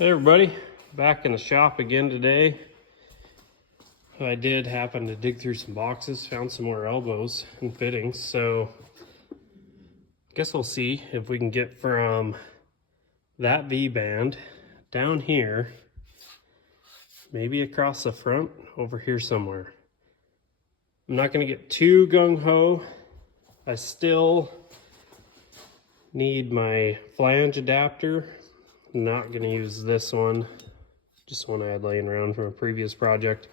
Hey everybody, back in the shop again today. I did happen to dig through some boxes, found some more elbows and fittings, so I guess we'll see if we can get from that V-band down here, maybe across the front, over here somewhere. I'm not going to get too gung-ho. I still need my flange adapter. I'm not going to use this one, just one I had laying around from a previous project.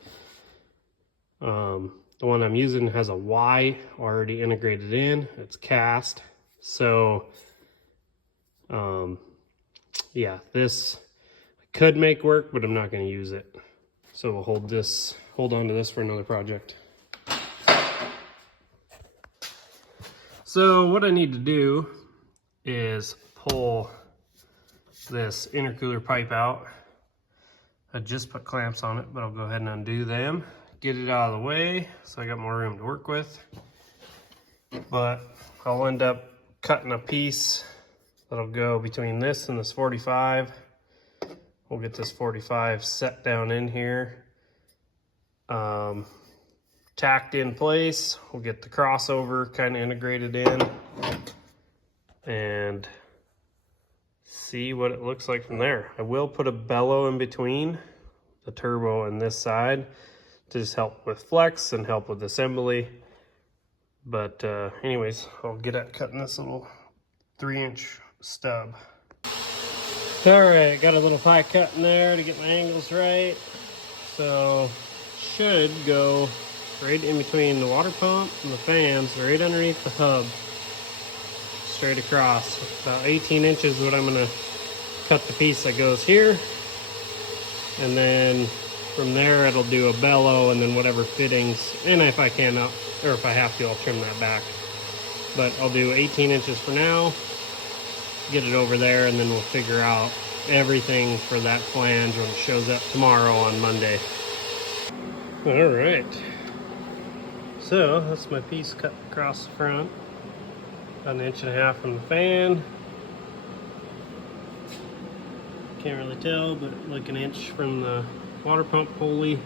The one I'm using has a Y already integrated in. It's cast. So, yeah, this I could make work, but I'm not going to use it. So we'll hold on to this for another project. So what I need to do is pull this intercooler pipe out. I just put clamps on it, but I'll go ahead and undo them, get it out of the way so I got more room to work with. But I'll end up cutting a piece that'll go between this and this 45. We'll get this 45 set down in here, tacked in place. We'll get the crossover kind of integrated in and see what it looks like from there. I will put a bellow in between the turbo and this side to just help with flex and help with assembly. But anyways, I'll get at cutting this little 3-inch stub. All right, got a little pie cut in there to get my angles right. So should go right in between the water pump and the fans, right underneath the hub, straight across. About 18 inches is what I'm gonna cut the piece that goes here. And then from there it'll do a bellow and then whatever fittings, and if I can, or if I have to, I'll trim that back. But I'll do 18 inches for now, get it over there, and then we'll figure out everything for that flange when it shows up tomorrow on Monday. All right, so that's my piece cut across the front. About 1.5 inches from the fan. Can't really tell, but like 1 inch from the water pump pulley.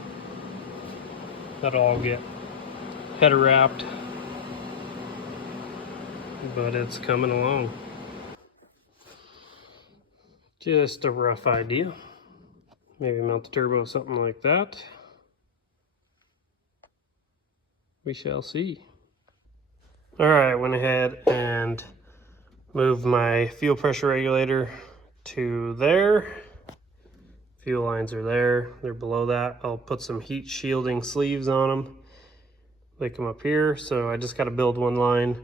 That'll all get header wrapped, but it's coming along. Just a rough idea. Maybe mount the turbo, something like that. We shall see. All right, went ahead and moved my fuel pressure regulator to there. Fuel lines are there, they're below that. I'll put some heat shielding sleeves on them. They come up here, so I just got to build one line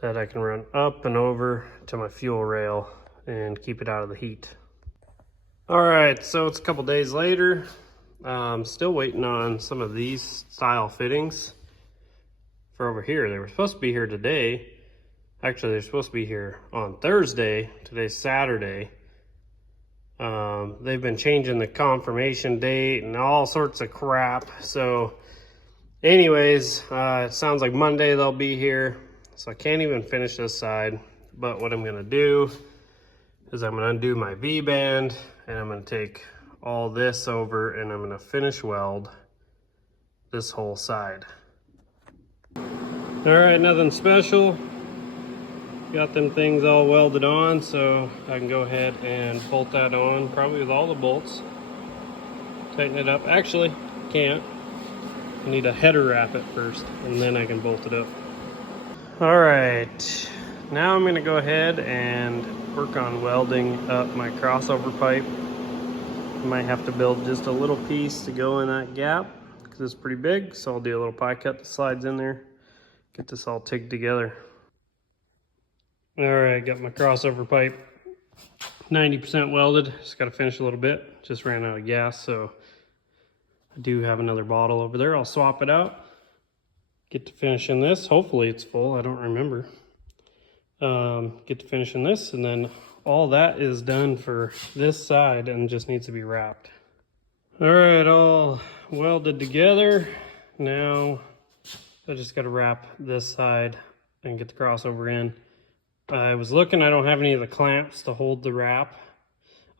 that I can run up and over to my fuel rail and keep it out of the heat. All right, so it's a couple days later. I'm still waiting on some of these style fittings for over here. They were supposed to be here today. Actually, they're supposed to be here on Thursday. Today's Saturday. They've been changing the confirmation date and all sorts of crap. So anyways, it sounds like Monday they'll be here. So I can't even finish this side. But what I'm gonna do is I'm gonna undo my V-band and I'm gonna take all this over and I'm gonna finish weld this whole side. All right, nothing special. Got them things all welded on, so I can go ahead and bolt that on, probably with all the bolts. Tighten it up. Actually, can't. I need to header wrap it first, and then I can bolt it up. All right, now I'm gonna go ahead and work on welding up my crossover pipe. I might have to build just a little piece to go in that gap, because it's pretty big, so I'll do a little pie cut that slides in there. Get this all tigged together. All right, got my crossover pipe 90% welded. Just got to finish a little bit. Just ran out of gas, so I do have another bottle over there. I'll swap it out. Get to finishing this. Hopefully it's full. I don't remember. Get to finishing this, and then all that is done for this side and just needs to be wrapped. All right, all welded together. Now I just got to wrap this side and get the crossover in. I was looking, I don't have any of the clamps to hold the wrap.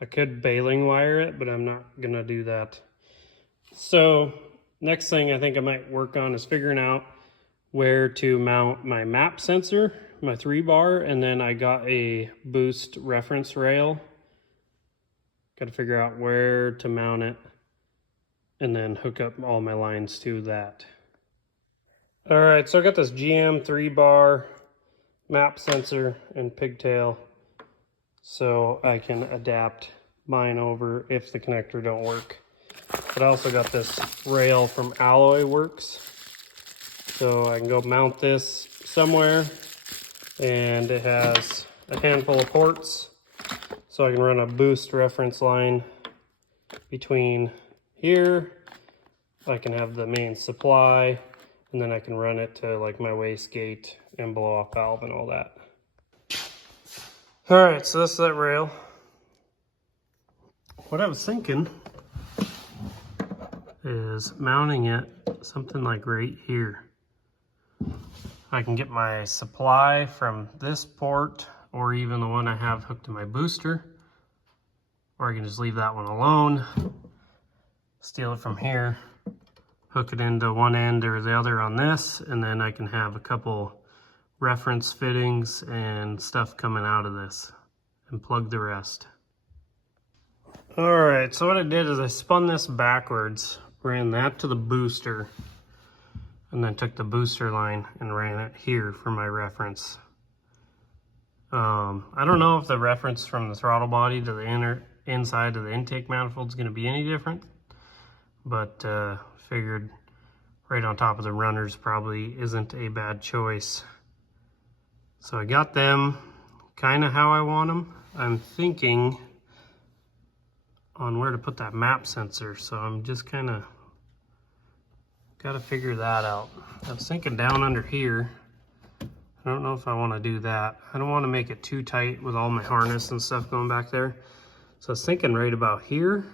I could baling wire it, but I'm not gonna do that. So next thing I think I might work on is figuring out where to mount my map sensor, my 3-bar, and then I got a boost reference rail. Got to figure out where to mount it and then hook up all my lines to that. All right, so I got this GM 3-bar map sensor and pigtail so I can adapt mine over if the connector don't work. But I also got this rail from Alloy Works, so I can go mount this somewhere, and it has a handful of ports, so I can run a boost reference line between here. I can have the main supply, and then I can run it to like my wastegate and blow off valve and all that. All right, so this is that rail. What I was thinking is mounting it something like right here. I can get my supply from this port, or even the one I have hooked to my booster, or I can just leave that one alone, steal it from here, hook it into one end or the other on this, and then I can have a couple reference fittings and stuff coming out of this and plug the rest. All right, so what I did is I spun this backwards, ran that to the booster, and then took the booster line and ran it here for my reference. I don't know if the reference from the throttle body to the inside of the intake manifold is going to be any different, but figured right on top of the runners probably isn't a bad choice. So I got them kind of how I want them. I'm thinking on where to put that map sensor, so I'm just kind of got to figure that out. I was thinking down under here. I don't know if I want to do that. I don't want to make it too tight with all my harness and stuff going back there. So I was thinking right about here.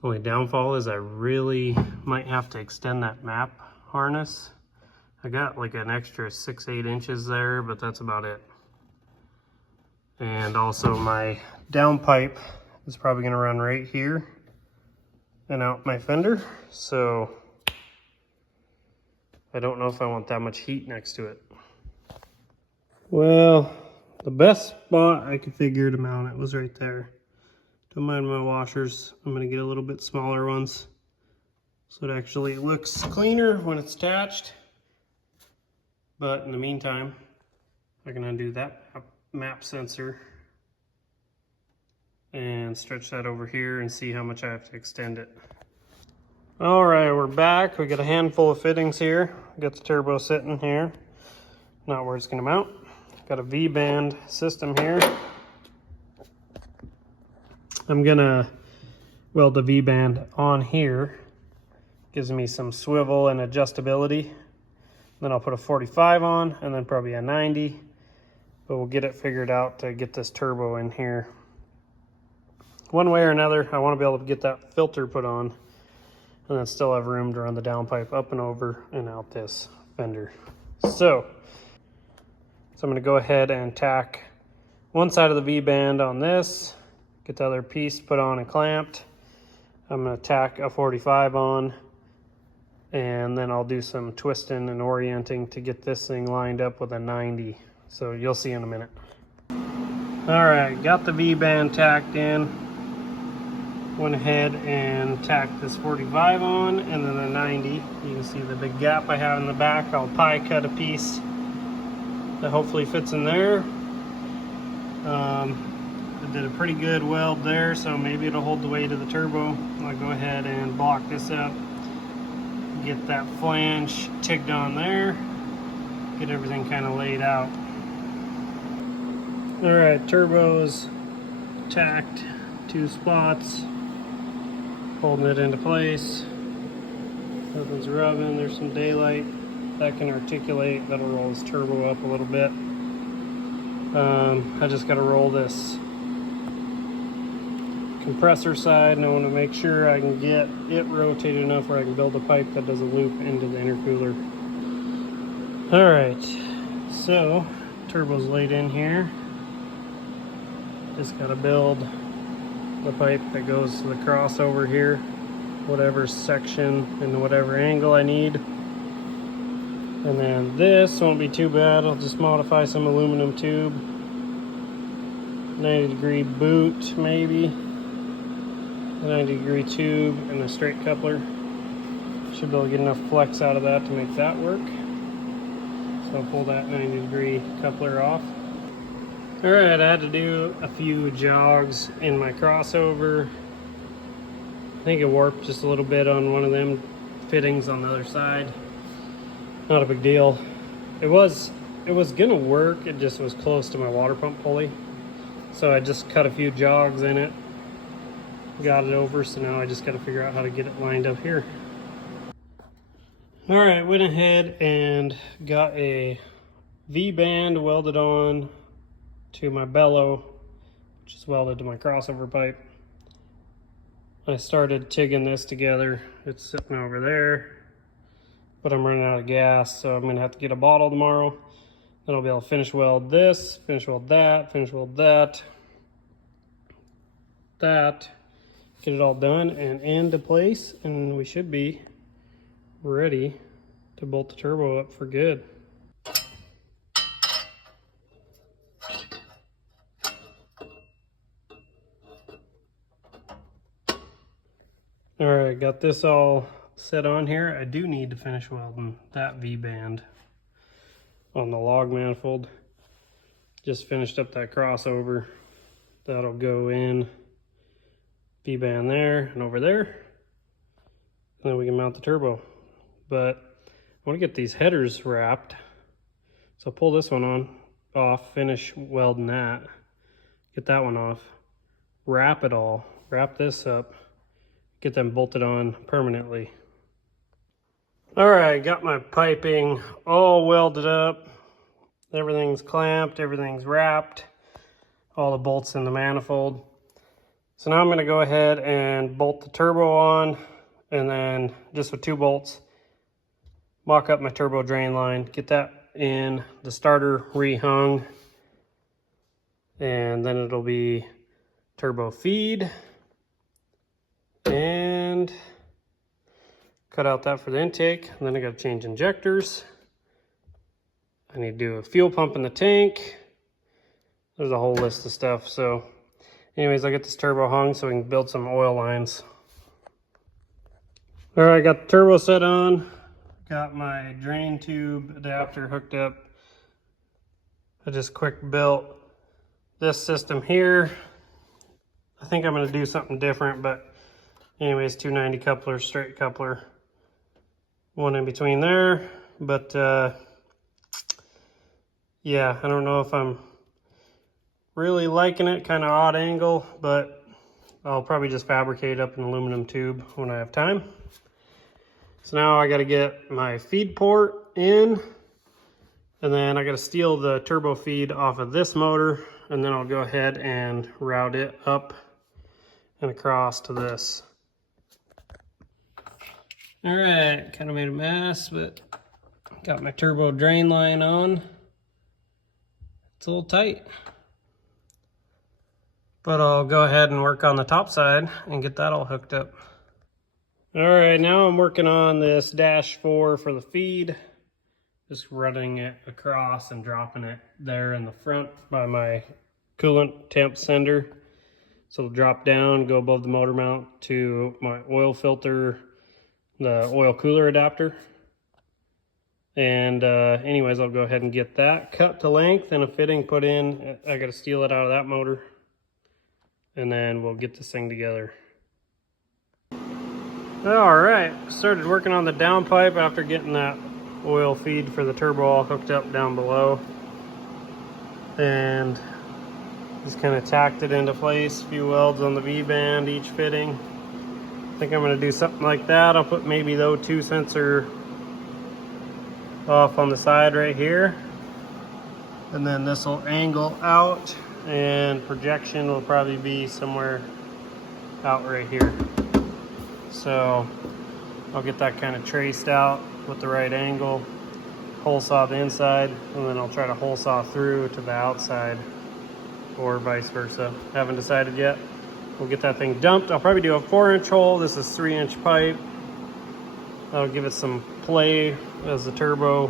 The only downfall is I really might have to extend that map harness. I got like an extra 6-8 inches there, but that's about it. And also my downpipe is probably going to run right here and out my fender. So I don't know if I want that much heat next to it. Well, the best spot I could figure to mount it was right there. Don't mind my washers. I'm going to get a little bit smaller ones so it actually looks cleaner when it's attached. But in the meantime, I can undo that map sensor and stretch that over here and see how much I have to extend it. All right, we're back. We got a handful of fittings here. Got the turbo sitting here, not where it's going to mount. Got a V-band system here. I'm gonna weld the V-band on here. Gives me some swivel and adjustability. Then I'll put a 45 on and then probably a 90. But we'll get it figured out to get this turbo in here. One way or another, I want to be able to get that filter put on and then still have room to run the downpipe up and over and out this fender. So I'm going to go ahead and tack one side of the V-band on this, get the other piece put on and clamped. I'm going to tack a 45 on, and then I'll do some twisting and orienting to get this thing lined up with a 90. So you'll see in a minute. All right, got the V-band tacked in. Went ahead and tacked this 45 on and then the 90. You can see the big gap I have in the back. I'll pie cut a piece that hopefully fits in there. I did a pretty good weld there, so maybe it'll hold the weight of the turbo. I'll go ahead and block this up, get that flange tigged on there, get everything kind of laid out. All right, turbo is tacked 2 spots, holding it into place. Nothing's rubbing, there's some daylight. That can articulate, that'll roll this turbo up a little bit. I just got to roll this compressor side, and I want to make sure I can get it rotated enough where I can build a pipe that does a loop into the intercooler. All right, so turbo's laid in here. Just got to build the pipe that goes to the crossover here, whatever section and whatever angle I need. And then this won't be too bad. I'll just modify some aluminum tube, 90-degree boot maybe, a 90-degree tube, and a straight coupler. Should be able to get enough flex out of that to make that work. So I'll pull that 90-degree coupler off. Alright, I had to do a few jogs in my crossover. I think it warped just a little bit on one of them fittings on the other side. Not a big deal. It was gonna work, it just was close to my water pump pulley. So I just cut a few jogs in it, got it over, so now I just gotta figure out how to get it lined up here. Alright, went ahead and got a V-band welded on to my bellow, which is welded to my crossover pipe. I started tigging this together. It's sitting over there, but I'm running out of gas, so I'm gonna have to get a bottle tomorrow. Then I'll be able to finish weld this, finish weld that, finish weld that, get it all done and into place, and we should be ready to bolt the turbo up for good. All right, got this all set on here. I do need to finish welding that V-band on the log manifold. Just finished up that crossover. That'll go in, V-band there and over there. And then we can mount the turbo. But I want to get these headers wrapped. So I'll pull this one off, finish welding that, get that one off, wrap it all, wrap this up, get them bolted on permanently. All right, got my piping all welded up. Everything's clamped, everything's wrapped, all the bolts in the manifold. So now I'm gonna go ahead and bolt the turbo on, and then just with 2 bolts, mock up my turbo drain line, get that in the starter rehung, and then it'll be turbo feed, and cut out that for the intake. And then I got to change injectors. I need to do a fuel pump in the tank. There's a whole list of stuff. So anyways, I'll get this turbo hung so we can build some oil lines. All right, got the turbo set on. Got my drain tube adapter hooked up. I just quick built this system here. I think I'm gonna do something different, but anyways, 290 coupler, straight coupler, one in between there. But yeah, I don't know if I'm really liking it, kind of odd angle, but I'll probably just fabricate up an aluminum tube when I have time. So now I got to get my feed port in, and then I got to steal the turbo feed off of this motor, and then I'll go ahead and route it up and across to this. All right, kind of made a mess, but got my turbo drain line on. It's a little tight, but I'll go ahead and work on the top side and get that all hooked up. All right, now I'm working on this dash 4 for the feed. Just running it across and dropping it there in the front by my coolant temp sender. So it'll drop down, go above the motor mount to my oil filter, the oil cooler adapter. And anyways, I'll go ahead and get that cut to length and a fitting put in. I got to steal it out of that motor, and then we'll get this thing together. All right, started working on the downpipe after getting that oil feed for the turbo all hooked up down below, and just kind of tacked it into place. A few welds on the V-band each fitting. I think I'm going to do something like that. I'll put maybe the O2 sensor off on the side right here, and then this will angle out, and projection will probably be somewhere out right here. So I'll get that kind of traced out with the right angle, hole saw the inside, and then I'll try to hole saw through to the outside, or vice versa. Haven't decided yet. we'll get that thing dumped. I'll probably do a 4-inch hole. This is 3-inch pipe. That'll give it some play as the turbo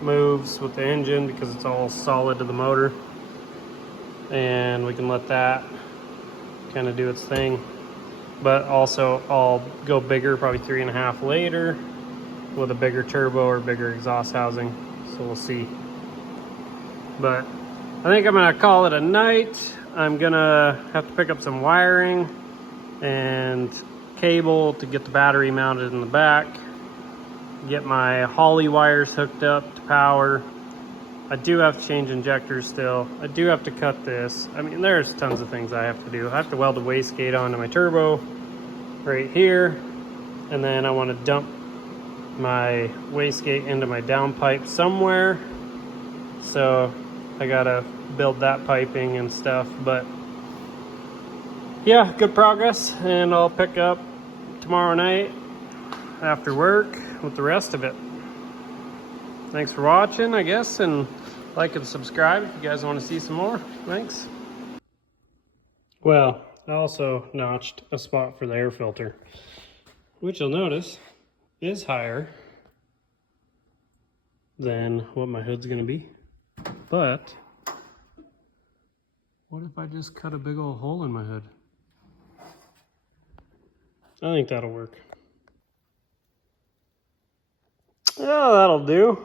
moves with the engine because it's all solid to the motor. And we can let that kind of do its thing. But also I'll go bigger, probably 3.5 later with a bigger turbo or bigger exhaust housing. So we'll see. But I think I'm gonna call it a night. I'm gonna have to pick up some wiring and cable to get the battery mounted in the back. Get my Holley wires hooked up to power. I do have to change injectors still. I do have to cut this. I mean, there's tons of things I have to do. I have to weld a wastegate onto my turbo right here. And then I want to dump my wastegate into my downpipe somewhere. So I gotta build that piping and stuff. But yeah, good progress. And I'll pick up tomorrow night after work with the rest of it. Thanks for watching, I guess, and like and subscribe if you guys want to see some more. Thanks. Well, I also notched a spot for the air filter, which you'll notice is higher than what my hood's gonna be. But what if I just cut a big old hole in my hood? I think that'll work. Oh, that'll do.